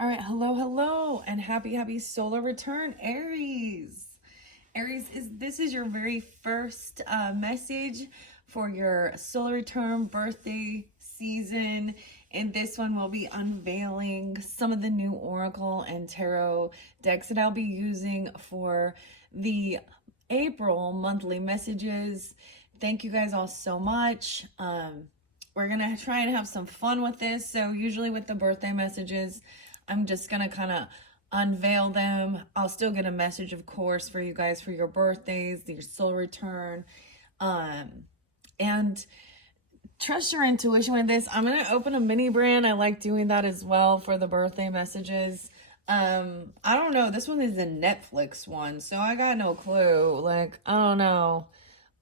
All right, hello, and happy solar return, Aries. Aries, this is your very first message for your solar return birthday season. And this one will be unveiling some of the new oracle and tarot decks that I'll be using for the April monthly messages. Thank you guys all so much. We're gonna try and have some fun with this. So usually with the birthday messages, I'm just gonna kind of unveil them. I'll still get a message, of course, for you guys for your birthdays, your soul return. And trust your intuition with this. I'm gonna open a mini brand. I like doing that as well for the birthday messages. I don't know. This one is a Netflix one, so I got no clue. Like, I don't know.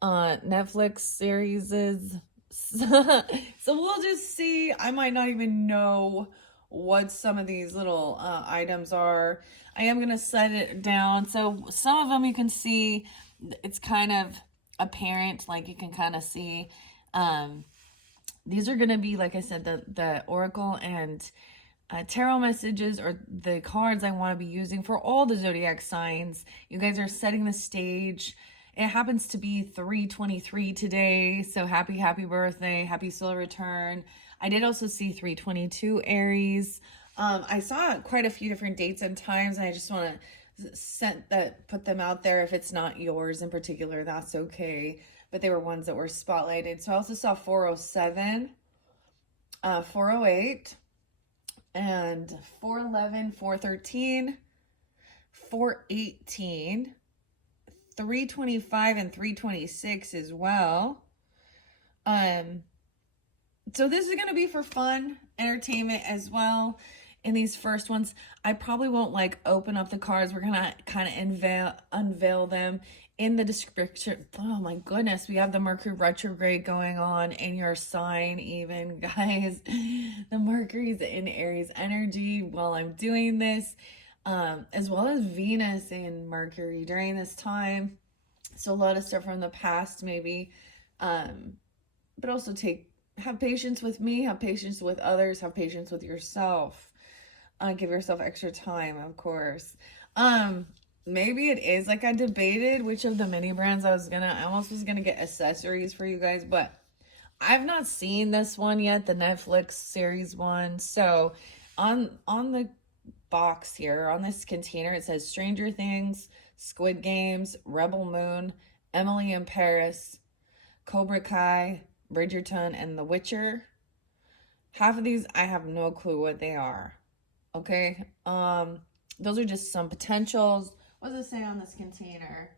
Netflix series is so we'll just see. I might not even know what some of these little items are. I am going to set it down. So some of them you can see, it's kind of apparent, like you can kind of see. These are going to be, like I said, the oracle and tarot messages, or the cards I want to be using for all the zodiac signs. You guys are setting the stage. It happens to be 3/23 today, so happy birthday, happy solar return. I did also see 3/22 Aries. I saw quite a few different dates and times, and I just want to put them out there. If it's not yours in particular, that's okay. But they were ones that were spotlighted. So I also saw 407, 408, and 411, 413, 418. 325 and 326 as well. So this is going to be for fun, entertainment as well. In these first ones, I probably won't like open up the cards. We're going to kind of unveil them in the description. Oh my goodness, we have the Mercury retrograde going on in your sign even, guys. The Mercury's in Aries energy while I'm doing this. As well as Venus and Mercury during this time. So a lot of stuff from the past maybe. But also have patience with me, have patience with others, have patience with yourself. Give yourself extra time, of course. Maybe it is like I debated which of the mini brands I almost was gonna get accessories for you guys, but I've not seen this one yet, the Netflix series one. So on the box here, on this container, it says Stranger Things, Squid Games, Rebel Moon, Emily in Paris, Cobra Kai, Bridgerton, and The Witcher. Half of these I have no clue what they are. Okay, those are just some potentials. What does it say on this container?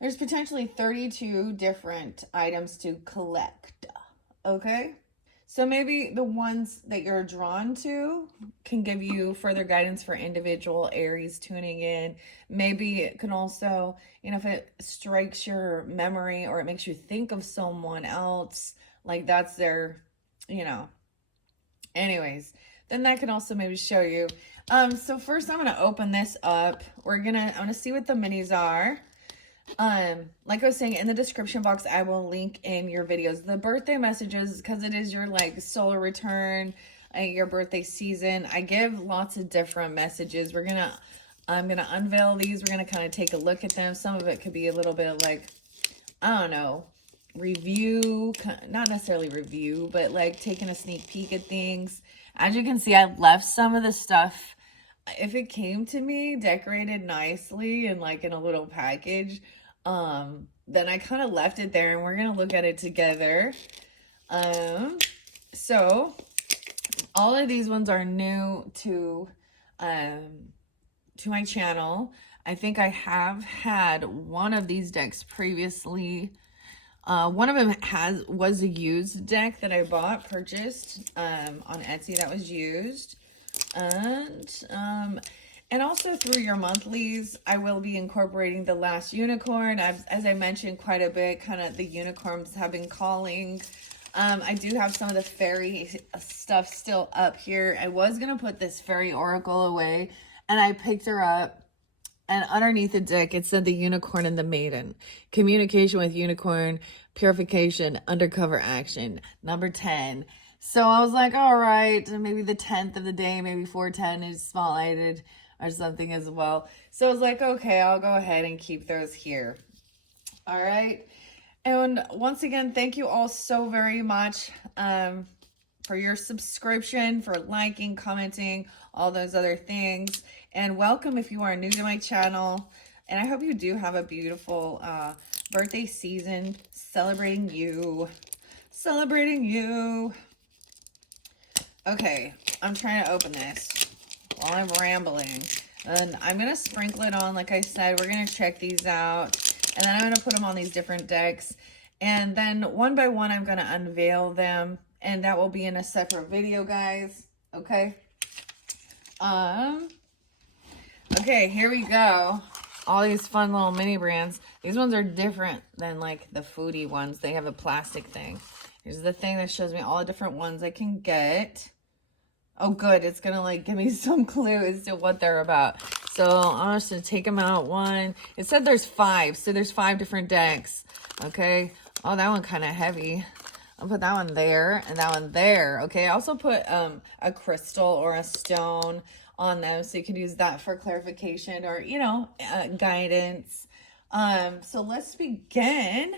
There's potentially 32 different items to collect. Okay, so maybe the ones that you're drawn to can give you further guidance for individual Aries tuning in. Maybe it can also, if it strikes your memory or it makes you think of someone else, like that's their, anyways, then that can also maybe show you. So first I'm going to open this up. I'm going to see what the minis are. Like I was saying, in the description box, I will link in your videos the birthday messages, because it is your like solar return, your birthday season. I give lots of different messages. I'm gonna unveil these. We're gonna kind of take a look at them. Some of it could be a little bit like, I don't know, review, not necessarily review, but like taking a sneak peek at things. As you can see, I left some of the stuff, if it came to me decorated nicely and like in a little package, then I kind of left it there, and we're gonna look at it together. So all of these ones are new to my channel. I think I have had one of these decks previously. One of them was a used deck that I purchased on Etsy that was used. And also through your monthlies, I will be incorporating the last unicorn. As I mentioned quite a bit, kind of the unicorns have been calling. I do have some of the fairy stuff still up here. I was going to put this fairy oracle away, and I picked her up. And underneath the deck, it said the unicorn and the maiden. Communication with unicorn, purification, undercover action, number 10. So I was like, all right, maybe the 10th of the day, maybe 410 is spotlighted or something as well. So I was like, okay, I'll go ahead and keep those here. All right. And once again, thank you all so very much for your subscription, for liking, commenting, all those other things. And welcome if you are new to my channel. And I hope you do have a beautiful birthday season, celebrating you. Celebrating you. Okay, I'm trying to open this while I'm rambling. And I'm going to sprinkle it on, like I said. We're going to check these out. And then I'm going to put them on these different decks. And then one by one, I'm going to unveil them. And that will be in a separate video, guys. Okay? Okay, here we go. All these fun little mini brands. These ones are different than, like, the foodie ones. They have a plastic thing. Here's the thing that shows me all the different ones I can get. Oh, good. It's going to, like, give me some clue as to what they're about. So I'm just going to take them out one. It said there's 5. So there's 5 different decks. Okay. Oh, that one kind of heavy. I'll put that one there and that one there. Okay. I also put a crystal or a stone on them. So you can use that for clarification or, you know, guidance. So let's begin.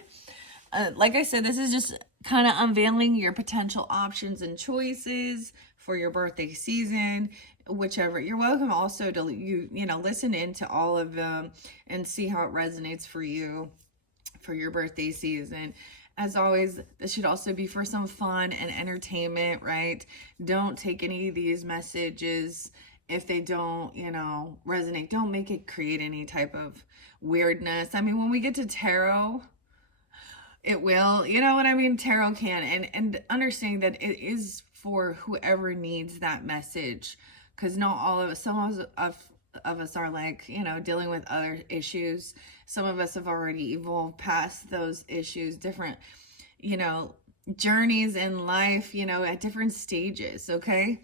Like I said, this is just kind of unveiling your potential options and choices for your birthday season, whichever. You're welcome also to you know, listen into all of them and see how it resonates for you for your birthday season. As always, this should also be for some fun and entertainment, right? Don't take any of these messages if they don't, you know, resonate. Don't make it create any type of weirdness. I mean, when we get to tarot, it will, you know what I mean? Tarot can, and understanding that it is for whoever needs that message, because not all of us, some of us are, like, you know, dealing with other issues. Some of us have already evolved past those issues, different, you know, journeys in life, you know, at different stages. Okay.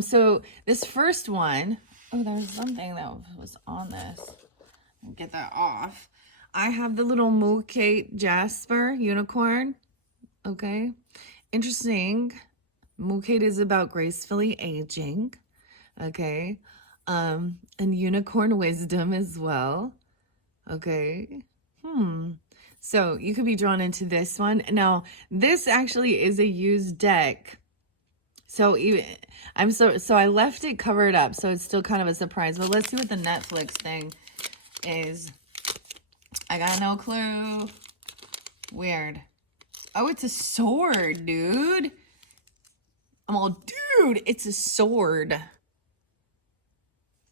So this first one, oh, there's something that was on this. Get that off. I have the little Mooncake Jasper unicorn. Okay. Interesting. Mooncake is about gracefully aging. Okay. And unicorn wisdom as well. Okay. So you could be drawn into this one. Now, this actually is a used deck. So even so I left it covered up, so it's still kind of a surprise. But let's see what the Netflix thing is. I got no clue. Weird. Oh, it's a sword, dude. I'm all, dude, it's a sword.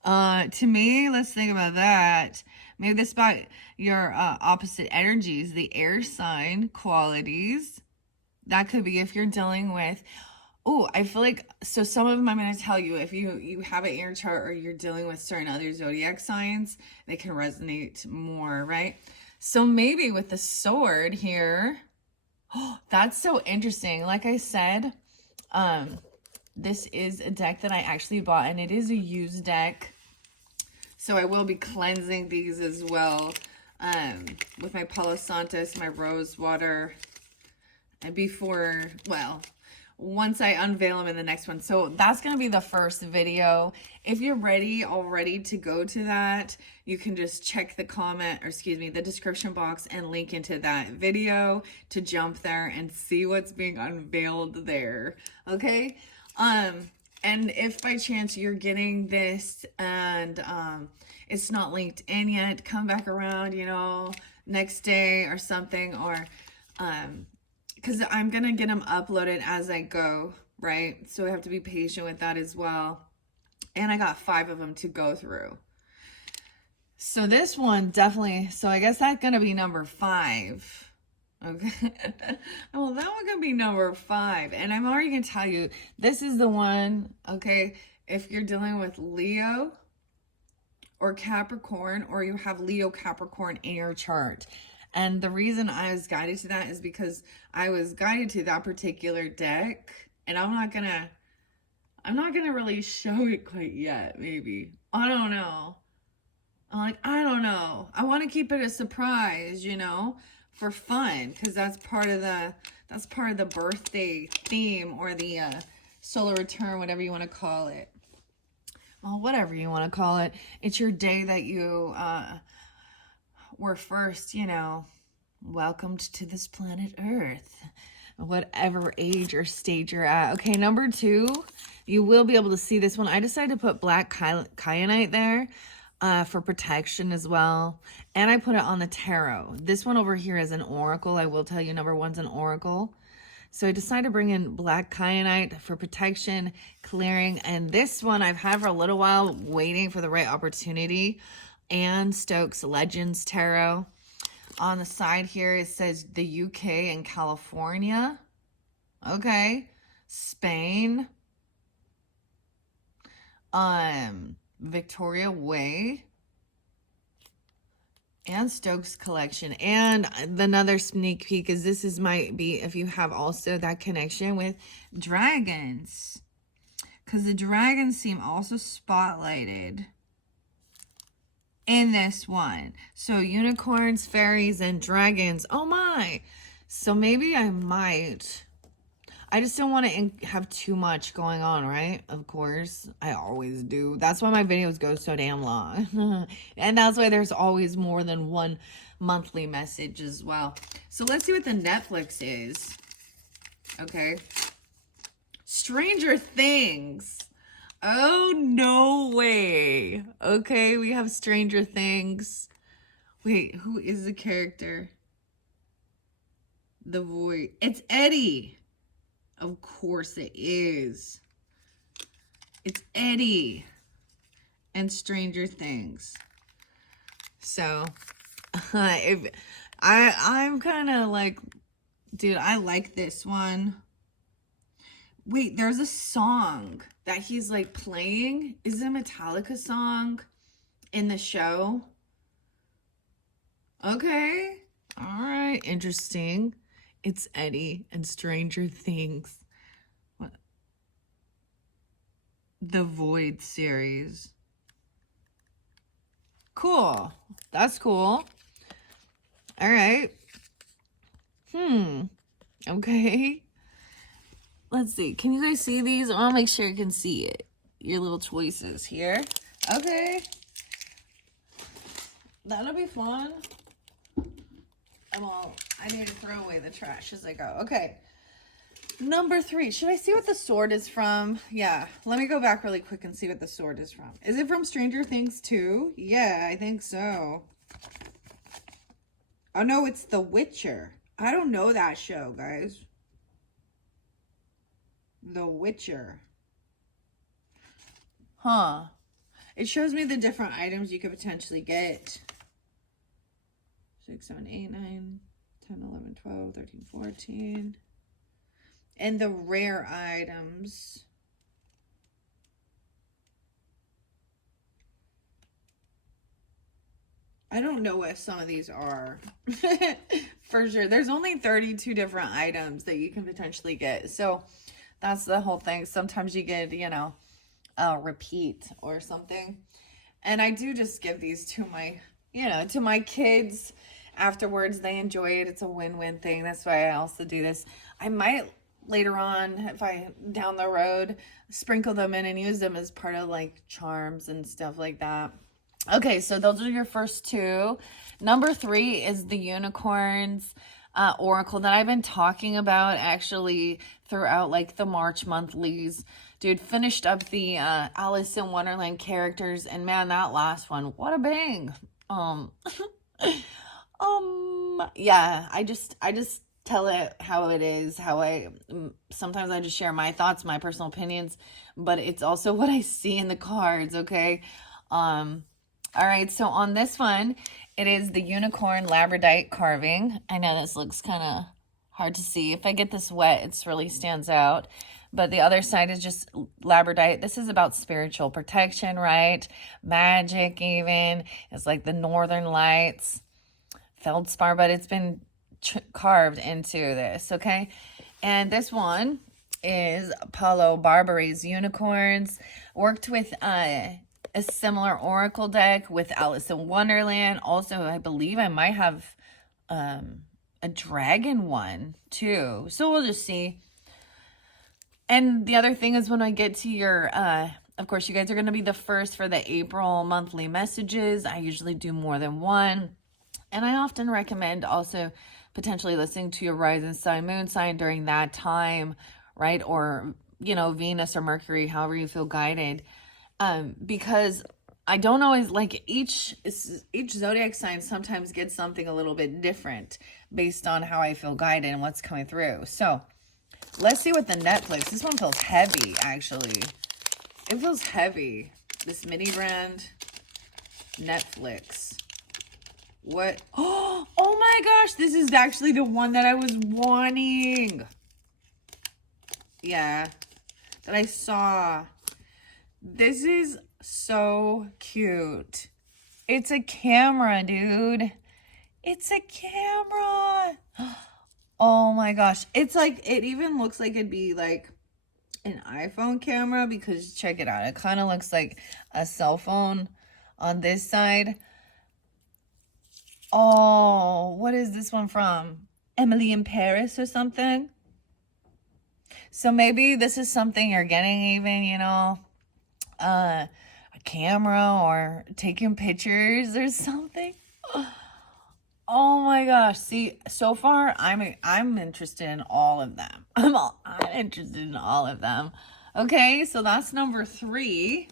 To me, let's think about that. Maybe this about your opposite energies, the air sign qualities. That could be if you're dealing with, oh, I feel like, so some of them I'm going to tell you, if you have an air chart or you're dealing with certain other zodiac signs, they can resonate more, right? So maybe with the sword here, oh, that's so interesting. Like I said, this is a deck that I actually bought, and it is a used deck. So I will be cleansing these as well with my Palo Santos, my rose water, and before, well, once I unveil them in the next one. So that's going to be the first video. If you're ready already to go to that, you can just check the comment, or excuse me, the description box and link into that video to jump there and see what's being unveiled there. Okay. And if by chance you're getting this and it's not linked in yet, come back around, you know, next day or something, or because I'm gonna get them uploaded as I go, right? So I have to be patient with that as well. And I got 5 of them to go through. So this one definitely, so I guess that's gonna be number 5. Okay. Well, that one could be number 5. And I'm already going to tell you, this is the one, okay, if you're dealing with Leo or Capricorn, or you have Leo Capricorn in your chart. And the reason I was guided to that is because I was guided to that particular deck. And I'm not going to really show it quite yet, maybe. I don't know. I'm like, I don't know. I want to keep it a surprise, you know, for fun, because that's part of the birthday theme, or the solar return, whatever you want to call it. Well, whatever you want to call it. It's your day that you were first, welcomed to this planet Earth. Whatever age or stage you're at. Okay, number 2, you will be able to see this one. I decided to put black kyanite there for protection as well. And I put it on the tarot. This one over here is an oracle. I will tell you, number 1's an oracle. So I decided to bring in black kyanite for protection, clearing. And this one I've had for a little while, waiting for the right opportunity. Anne Stokes Legends Tarot. On the side here, it says the UK and California. Okay. Spain. Victoria Way. And Stokes Collection. And another sneak peek is this might be if you have also that connection with dragons. Because the dragons seem also spotlighted in this one. So unicorns, fairies, and dragons. Oh my. So maybe I might. I just don't want to have too much going on, right? Of course. I always do. That's why my videos go so damn long. And that's why there's always more than one monthly message as well. So let's see what the Netflix is. Okay. Stranger Things. Oh, no way. Okay, we have Stranger Things. Wait, who is the character? The voice. It's Eddie. Of course it is. It's Eddie and Stranger Things. So, if I'm kind of like, dude, I like this one. Wait, there's a song that he's like playing. Is it a Metallica song in the show? Okay. All right. Interesting. It's Eddie and Stranger Things. What? The Void series. Cool. That's cool. All right. Okay. Let's see. Can you guys see these? I'll make sure you can see it. Your little choices here. Okay. That'll be fun. I need to throw away the trash as I go. Okay. Number 3. Should I see what the sword is from? Yeah. Let me go back really quick and see what the sword is from. Is it from Stranger Things 2? Yeah, I think so. Oh, no, it's The Witcher. I don't know that show, guys. The Witcher. Huh. It shows me the different items you could potentially get. 6, 7, 8, 9, 10, 11, 12, 13, 14. And the rare items. I don't know what some of these are. For sure. There's only 32 different items that you can potentially get. So that's the whole thing. Sometimes you get, a repeat or something. And I do just give these to my, to my kids. Afterwards, they enjoy it. It's a win-win thing. That's why I also do this. I might later on, if I down the road, sprinkle them in and use them as part of like charms and stuff like that. Okay, so those are your first 2. Number 3 is the unicorns oracle that I've been talking about actually throughout like the March monthlies. Dude, finished up the Alice in Wonderland characters, and man, that last one, what a bang. Yeah, I just tell it how it is, sometimes I just share my thoughts, my personal opinions, but it's also what I see in the cards, okay? All right, so on this one, it is the unicorn labradorite carving. I know this looks kind of hard to see. If I get this wet, it really stands out. But the other side is just labradorite. This is about spiritual protection, right? Magic even. It's like the northern lights. Feldspar, but it's been carved into this, okay? And this one is Paulo Barbari's unicorns. Worked with a similar oracle deck with Alice in Wonderland. Also, I believe I might have a dragon one too. So we'll just see. And the other thing is when I get to your, of course, you guys are going to be the first for the April monthly messages. I usually do more than one. And I often recommend also potentially listening to your rising sign, moon sign during that time, right? Or, you know, Venus or Mercury, however you feel guided. Because I don't always like each zodiac sign sometimes gets something a little bit different based on how I feel guided and what's coming through. So let's see what the Netflix, this one feels heavy actually. It feels heavy. This mini brand Netflix. What? Oh my gosh, this is actually the one that I was wanting. Yeah, that I saw. This is so cute. It's a camera, dude. It's a camera. Oh my gosh. It's like, it even looks like it'd be like an iPhone camera because check it out. It kind of looks like a cell phone on this side. Oh, what is this one from? Emily in Paris or something? So maybe this is something you're getting even, you know, a camera or taking pictures or something. Oh my gosh. See, so far I'm interested in all of them. I'm interested in all of them. Okay, so that's number 3.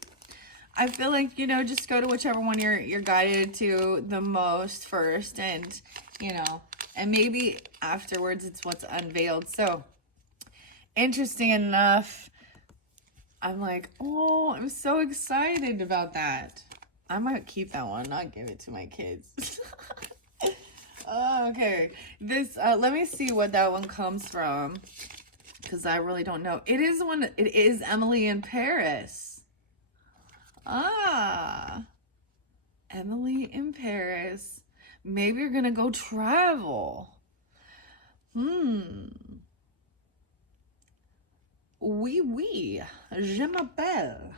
I feel like, you know, just go to whichever one you're guided to the most first, and, you know, and maybe afterwards it's what's unveiled. So, interesting enough, I'm like, oh, I'm so excited about that. I might keep that one, not give it to my kids. Okay, this, let me see what that one comes from, because I really don't know. It is Emily in Paris. Ah, Emily in Paris. Maybe you're gonna go travel. Oui, oui, je m'appelle.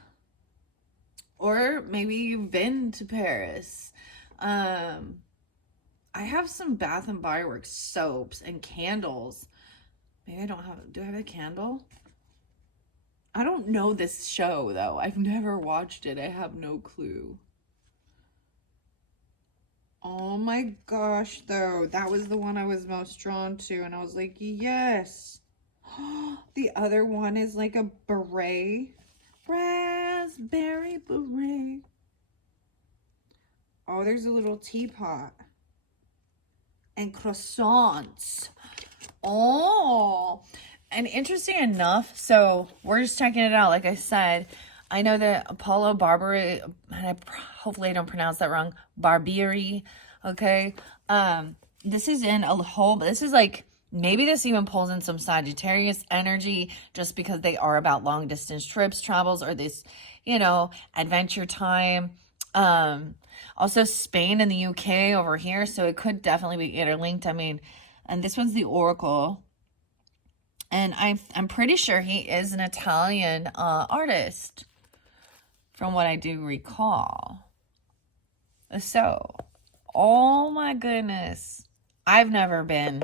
Or maybe you've been to Paris. I have some Bath and Body Works soaps and candles. Maybe I don't have, do I have a candle? I don't know this show though. I've never watched it. I have no clue. Oh my gosh, though. That was the one I was most drawn to. And I was like, yes. The other one is like a beret. Raspberry beret. Oh, there's a little teapot. And croissants. Oh. And interesting enough, so we're just checking it out. Like I said, I know that Apollo Barbary, and hopefully I don't pronounce that wrong, Barbieri, okay? This is in a whole, this is like, maybe this even pulls in some Sagittarius energy just because they are about long distance trips, travels, or this, you know, adventure time. Also Spain and the UK over here, so it could definitely be interlinked. I mean, and this one's the Oracle. And I'm pretty sure he is an Italian artist, from what I do recall. So, oh my goodness. I've never been.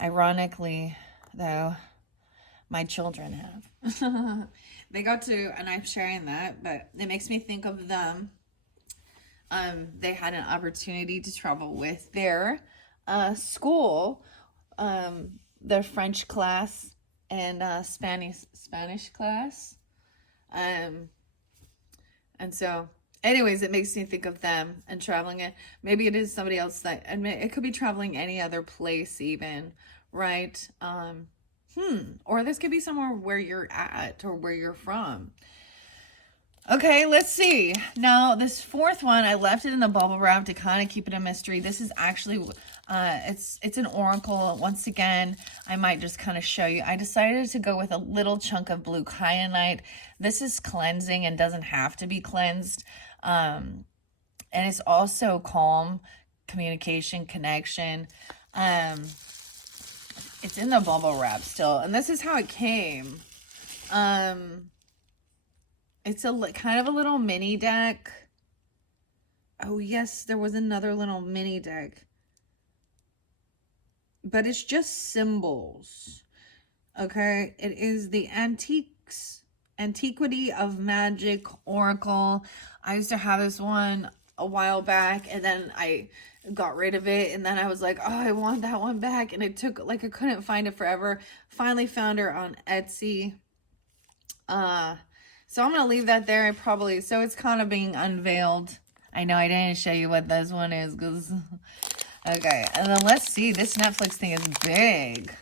Ironically, though, my children have. They got to, and I'm sharing that, but it makes me think of them. They had an opportunity to travel with their school, their French class and Spanish class. And so anyways, it makes me think of them and traveling it. Maybe it is somebody else that, and it could be traveling any other place even, right? Or this could be somewhere where you're at or where you're from. Okay, let's see. Now, this 4th one, I left it in the bubble wrap to kind of keep it a mystery. This is actually, it's an oracle. Once again, I might just kind of show you. I decided to go with a little chunk of blue kyanite. This is cleansing and doesn't have to be cleansed. And it's also calm, communication, connection. It's in the bubble wrap still. And this is how it came. It's a kind of a little mini deck. Oh, yes, there was another little mini deck. but it's just symbols. Okay, it is the Antiquity of Magic Oracle. I used to have this one a while back, and then I got rid of it, and then I was like, oh, I want that one back, and it took, like, I couldn't find it forever. Finally found her on Etsy. So I'm gonna leave that there. So it's kind of being unveiled. I know I didn't show you what this one is, because okay, and then let's see, this Netflix thing is big.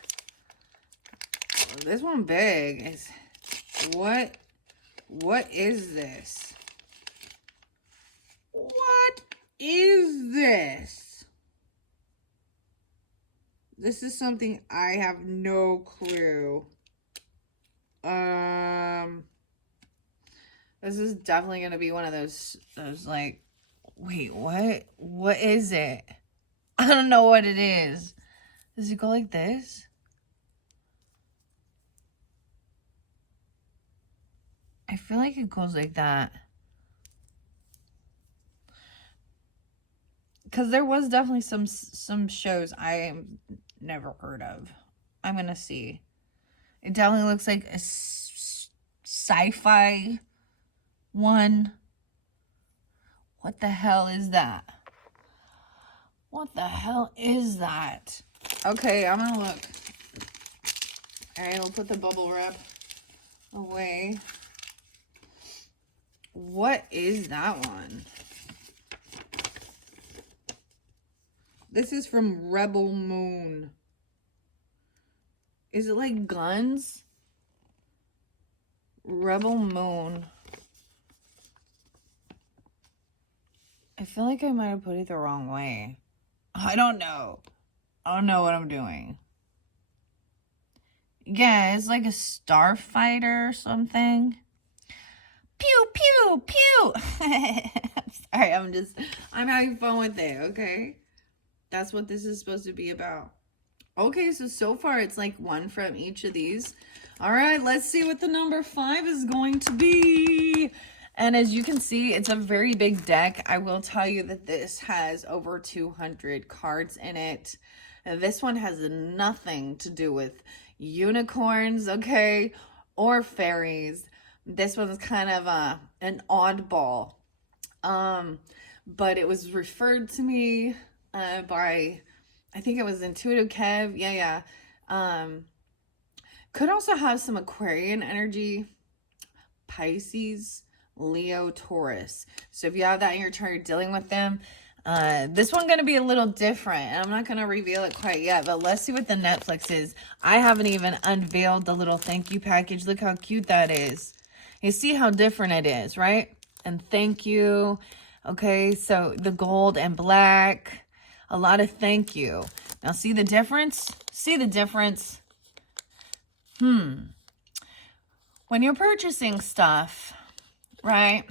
This one big is what is this? What is this? This is something I have no clue. This is definitely gonna be one of those like, wait, what is it? I don't know what it is. Does it go like this? I feel like it goes like that. Because there was definitely some shows I never heard of. I'm gonna see. It definitely looks like a sci-fi one. What the hell is that? What the hell is that? Okay, I'm gonna look. All right, we'll put the bubble wrap away. What is that one? This is from Rebel Moon. Is it like guns? Rebel Moon. I feel like I might have put it the wrong way. I don't know. I don't know what I'm doing. Yeah, it's like a starfighter or something. Pew, pew, pew. Sorry, I'm having fun with it, okay? That's what this is supposed to be about. Okay, so far it's like one from each of these. All right, let's see what the number 5 is going to be. And as you can see, it's a very big deck. I will tell you that this has over 200 cards in it. And this one has nothing to do with unicorns, okay, or fairies. This one's kind of an oddball. But it was referred to me by, I think it was Intuitive Kev. Yeah. Could also have some Aquarian energy, Pisces, Leo, Taurus. So if you have that in your chart, you're dealing with them. This one's going to be a little different, and I'm not going to reveal it quite yet, but let's see what the Netflix is. I haven't even unveiled the little thank you package. Look how cute that is. You see how different it is, right? And thank you. Okay, so the gold and black, a lot of thank you. Now see the difference? See the difference? When you're purchasing stuff, right?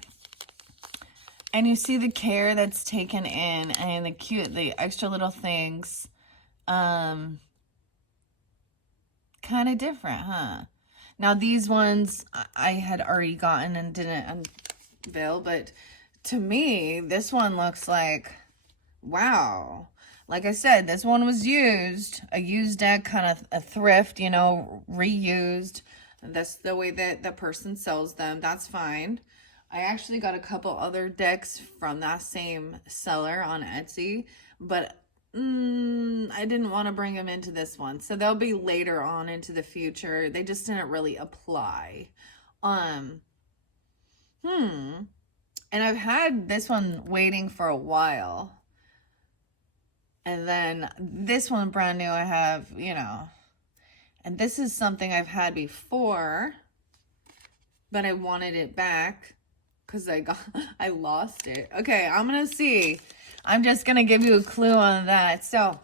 And you see the care that's taken in and the extra little things, kind of different, huh? Now these ones I had already gotten and didn't unveil, but to me, this one looks like, wow. Like I said, this one was used, a used deck, kind of a thrift, you know, reused. That's the way that the person sells them. That's fine. I actually got a couple other decks from that same seller on Etsy, but I didn't want to bring them into this one. So they'll be later on into the future. They just didn't really apply. And I've had this one waiting for a while. And then this one brand new I have, you know. And this is something I've had before, but I wanted it back because I lost it. Okay, I'm going to see. I'm just going to give you a clue on that. So,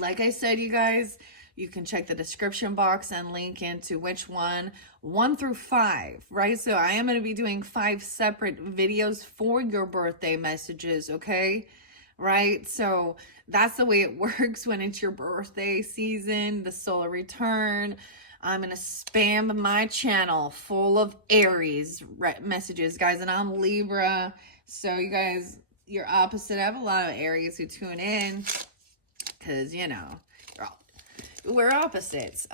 like I said, you guys, you can check the description box and link into which one, 1 through 5, right? So I am going to be doing 5 separate videos for your birthday messages, okay? Right? So that's the way it works when it's your birthday season, the solar return. I'm going to spam my channel full of Aries messages, guys, and I'm Libra. So you guys, you're opposite. I have a lot of Aries who tune in because, you know, we're opposites.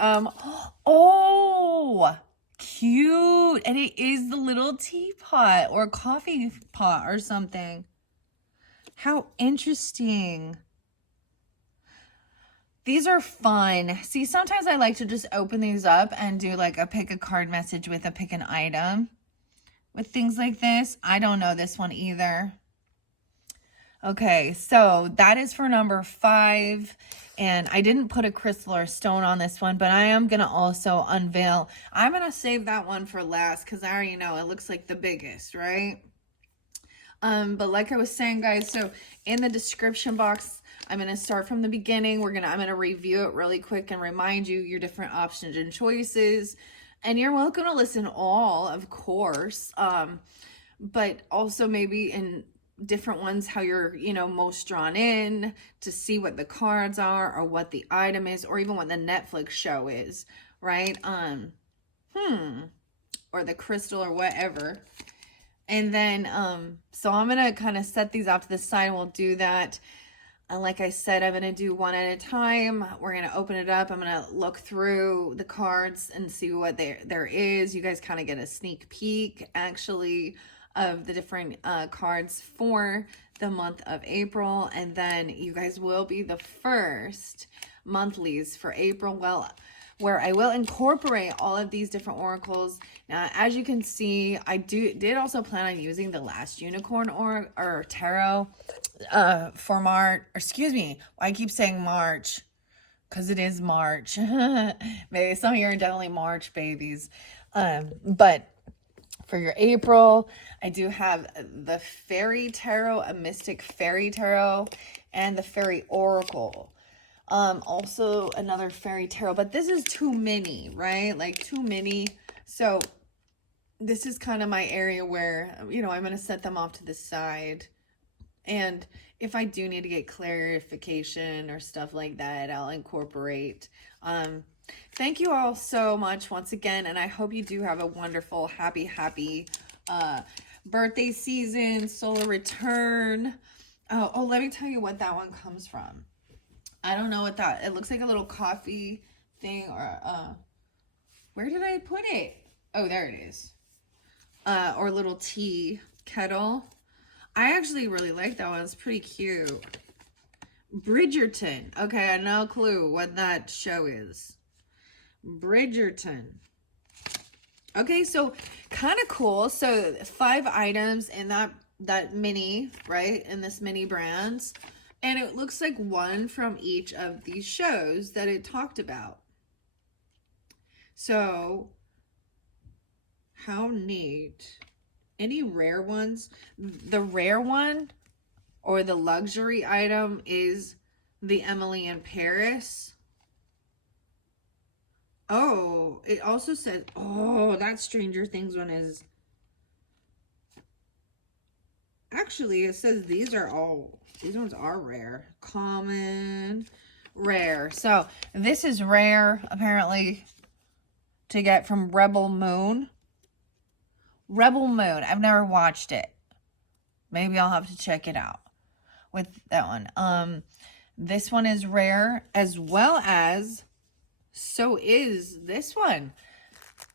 Oh, cute. And it is the little teapot or coffee pot or something. How interesting. These are fun. See, sometimes I like to just open these up and do like a pick a card message with a pick an item. With things like this. I don't know this one either. Okay, so that is for number 5. And I didn't put a crystal or stone on this one, but I am going to also unveil. I'm going to save that one for last because I already know it looks like the biggest, right? But like I was saying, guys, so in the description box, I'm going to start from the beginning. I'm going to review it really quick and remind you your different options and choices. And you're welcome to listen all, of course. But also maybe in different ones, how you're, most drawn in to see what the cards are or what the item is, or even what the Netflix show is, right? Or the crystal or whatever. And then, so I'm going to kind of set these off to the side and we'll do that. And like I said, I'm going to do one at a time. We're going to open it up. I'm going to look through the cards and see what there is. You guys kind of get a sneak peek, actually, of the different cards for the month of April. And then you guys will be the first monthlies for April. Well, where I will incorporate all of these different oracles. Now, as you can see, I did also plan on using the last unicorn or tarot for March. Excuse me, I keep saying March because it is March. Maybe some of you are definitely March babies. But for your April, I do have the Fairy Tarot, a Mystic Fairy Tarot, and the Fairy Oracle. Also another Fairy Tarot, but this is too many, right? Like too many. So this is kind of my area where, I'm going to set them off to the side. And if I do need to get clarification or stuff like that, I'll incorporate. Thank you all so much once again. And I hope you do have a wonderful, happy, birthday season, solar return. Oh, let me tell you what that one comes from. I don't know what that, it looks like a little coffee thing or, where did I put it? Oh, there it is. Or little tea kettle. I actually really like that one. It's pretty cute. Bridgerton. Okay, I have no clue what that show is. Bridgerton. Okay, so kind of cool. So 5 items in that mini, right? In this mini brands. And it looks like one from each of these shows that it talked about. So, how neat. Any rare ones? The rare one or the luxury item is the Emily in Paris. Oh, it also says, that Stranger Things one is. Actually, it says these ones are rare. Common, rare. So this is rare, apparently, to get from Rebel Moon. Rebel Moon. I've never watched it. Maybe I'll have to check it out with that one. This one is rare, as well as so is this one.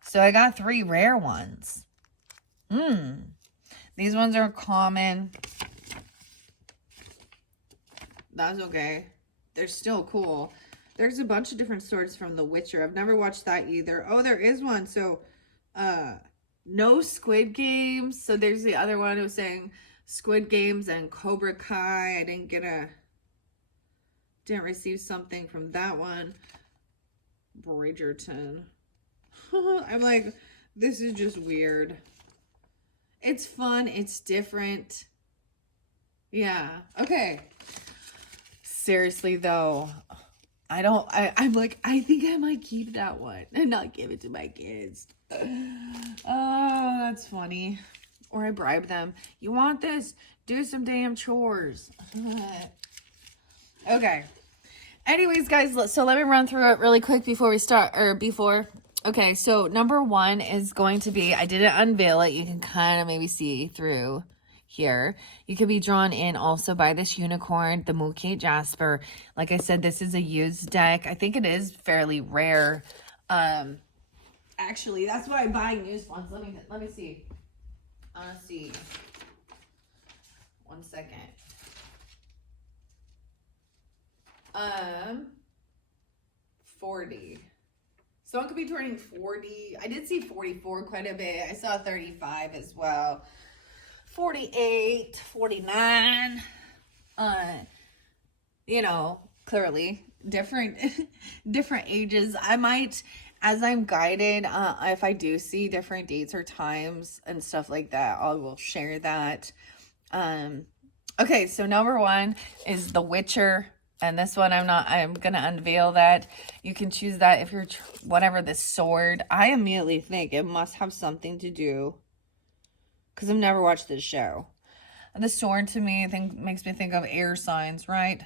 So I got 3 rare ones. These ones are common. That's okay. They're still cool. There's a bunch of different swords from The Witcher. I've never watched that either. Oh, there is one. So, no Squid Games. So there's the other one who was saying Squid Games and Cobra Kai. I didn't receive something from that one. Bridgerton. I'm like, this is just weird. It's fun. It's different. Yeah. Okay. Seriously, though, I'm like, I think I might keep that one and not give it to my kids. Oh, that's funny. Or I bribe them. You want this? Do some damn chores. Okay. Anyways, guys, so let me run through it really quick before we start, okay, so number 1 is going to be, I didn't unveil it. You can kind of maybe see through here. You could be drawn in also by this unicorn, the Mooncake Jasper. Like I said, this is a used deck. I think it is fairly rare. Actually, that's why I'm buying used ones. Let me see. See. 1 second. 40. Someone could be turning 40. I did see 44 quite a bit. I saw 35 as well. 48, 49. You know, clearly different different ages. I might, as I'm guided, if I do see different dates or times and stuff like that, I will share that. Okay, so number 1 is The Witcher. And this one, I'm going to unveil that. You can choose that if you're, whatever, the sword. I immediately think it must have something to do, because I've never watched this show. And the sword to me, I think, makes me think of air signs, right?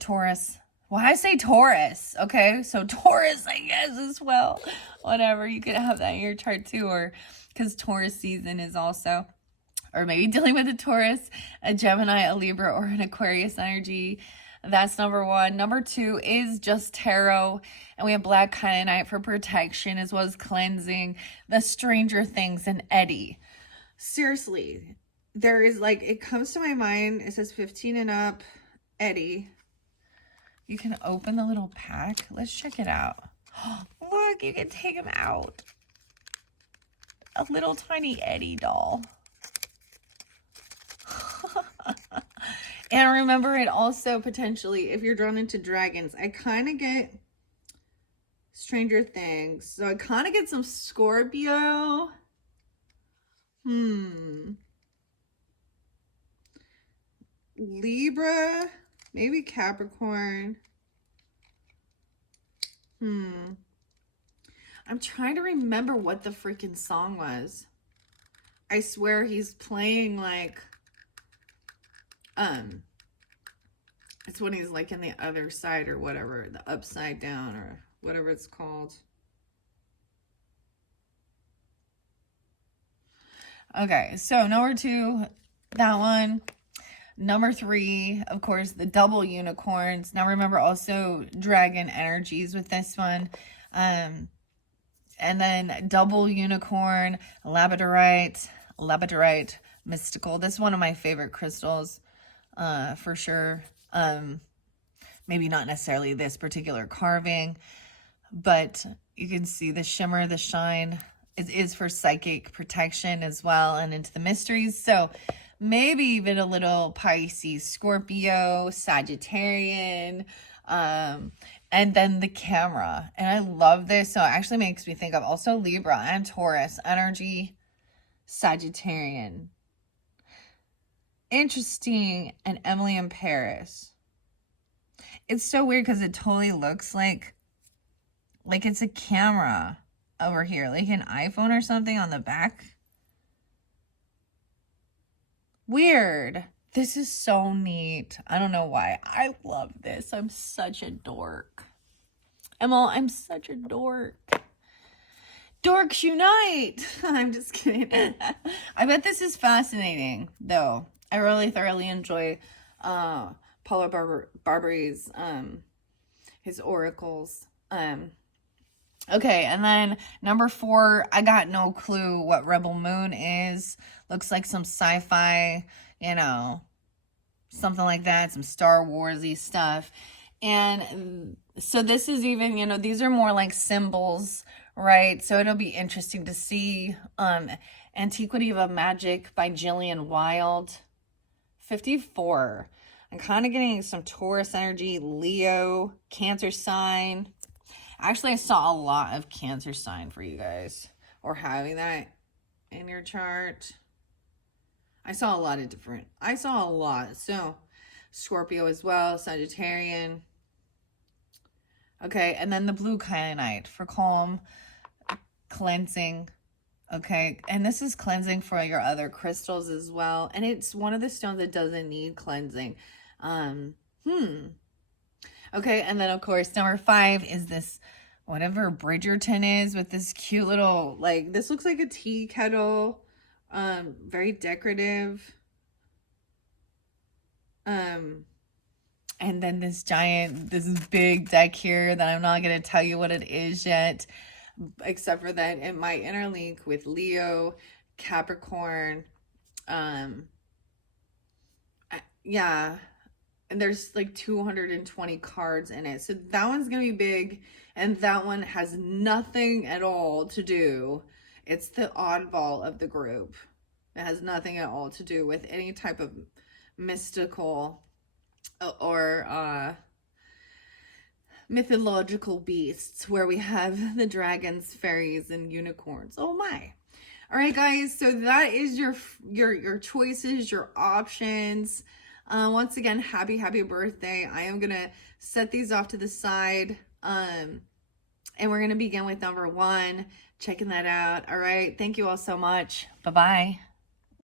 Taurus. Well, I say Taurus, okay? So Taurus, I guess, as well. Whatever, you could have that in your chart too, or because Taurus season is also, or maybe dealing with a Taurus, a Gemini, a Libra, or an Aquarius energy. That's number 1. Number 2 is just tarot. And we have Black Kyanite for protection as well as cleansing. The Stranger Things and Eddie. Seriously, there is like, it comes to my mind. It says 15 and up, Eddie. You can open the little pack. Let's check it out. Look, you can take him out. A little tiny Eddie doll. And remember, it also potentially, if you're drawn into dragons, I kind of get Stranger Things. So I kind of get some Scorpio. Libra. Maybe Capricorn. I'm trying to remember what the freaking song was. I swear he's playing like, it's when he's like in the other side or whatever, the upside down or whatever it's called. Okay, so number 2, that one. Number 3, of course, the double unicorns. Now remember also dragon energies with this one. And then double unicorn, labradorite, mystical. This is one of my favorite crystals, for sure. Maybe not necessarily this particular carving, but you can see the shimmer, the shine. It is for psychic protection as well and into the mysteries. So maybe even a little Pisces, Scorpio, Sagittarian, and then the camera. And I love this. So it actually makes me think of also Libra and Taurus energy, Sagittarian. Interesting. And Emily in Paris. It's so weird because it totally looks like it's a camera over here, like an iPhone or something on the back. Weird. This is so neat. I don't know why. I love this. I'm such a dork. Emma, I'm such a dork. Dorks unite. I'm just kidding. I bet this is fascinating, though. I really thoroughly enjoy Paula Barberry's his oracles. Okay, and then number 4, I got no clue what Rebel Moon is. Looks like some sci-fi, you know, something like that, some Star Wars-y stuff. And so this is even, you know, these are more like symbols, right? So it'll be interesting to see. Antiquity of Magic by Jillian Wilde. 54. I'm kind of getting some Taurus energy, Leo, Cancer sign. Actually, I saw a lot of Cancer sign for you guys, or having that in your chart. I saw a lot. So, Scorpio as well, Sagittarian. Okay, and then the blue kyanite for calm, cleansing. Okay, and this is cleansing for your other crystals as well. And it's one of the stones that doesn't need cleansing. Okay, and then of course, number 5 is this, whatever Bridgerton is, with this cute little, like, this looks like a tea kettle. very decorative. And then this big deck here that I'm not going to tell you what it is yet, except for that it might interlink with Leo, Capricorn. Yeah. And there's like 220 cards in it. So that one's going to be big. And that one has nothing at all to do. It's the oddball of the group. It has nothing at all to do with any type of mystical or mythological beasts where we have the dragons, fairies, and unicorns. Oh my. All right, guys. So that is your choices, your options. Once again, happy birthday. I am going to set these off to the side. And we're going to begin with number 1, checking that out. All right. Thank you all so much. Bye-bye.